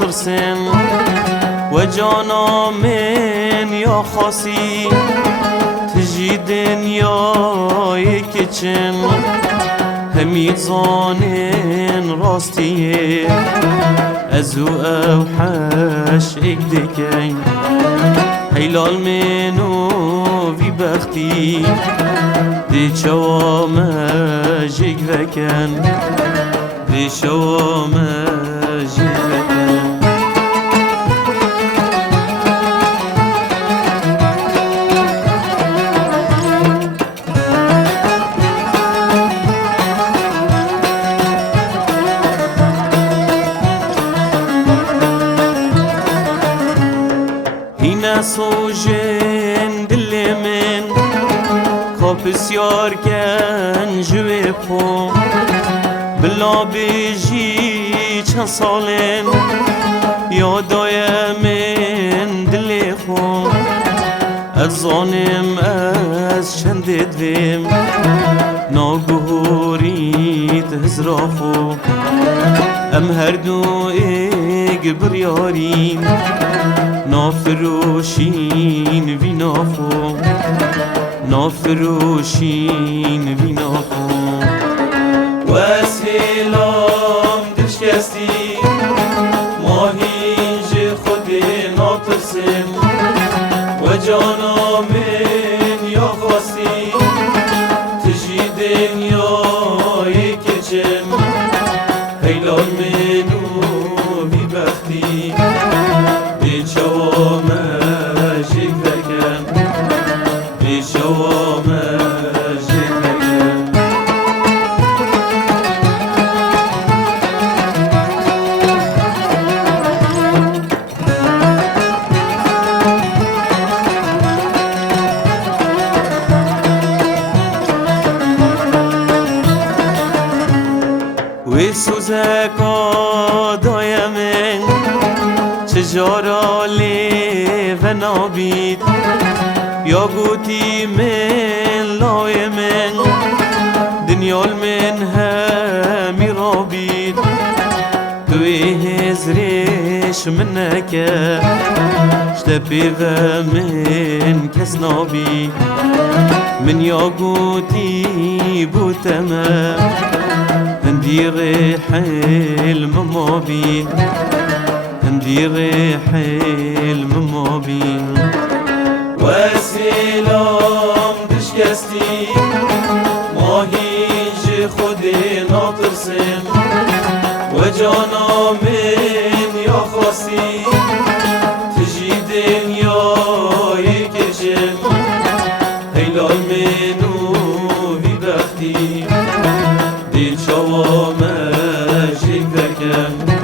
ناترسن و جانا من یا خاصی تجی دنیای کچن همید زانن راستیه ازو او حش اگدکن حیلال منو وی بختی دی چوام جگ وکن دی چوام جگ وکن هینا سوژن دل من بسیار کن جوی پو بلا بیجی چند سالن یادای من دل خو از آنم از چند دویم ناگهوریت هزرا خو ام هر دو ایگ بریاریم نافروشین وی نافو نافروشین وی نافو و سلام دشکستی ماهینج خود ناترسم و جانا من یا خواستی تجی دنیای کچم حیلال منو بی بختی بی چوام جگ وکن بی چوام جگ وکن وی سوزکا دایمن چجارا لیو نابید یا گوتی من لای من دنیال من همی رابید توی هزرش من نکه شتپی و من کس نابید من یا گوتی بوتمه هندی حلم ما بین هندی حلم ما بین و سلام دشکستی ماهینج خود ناترسم و جانا من یا خواستی تجی دنیای کچم حیلال منو بی بختی دی چوام جگ وکن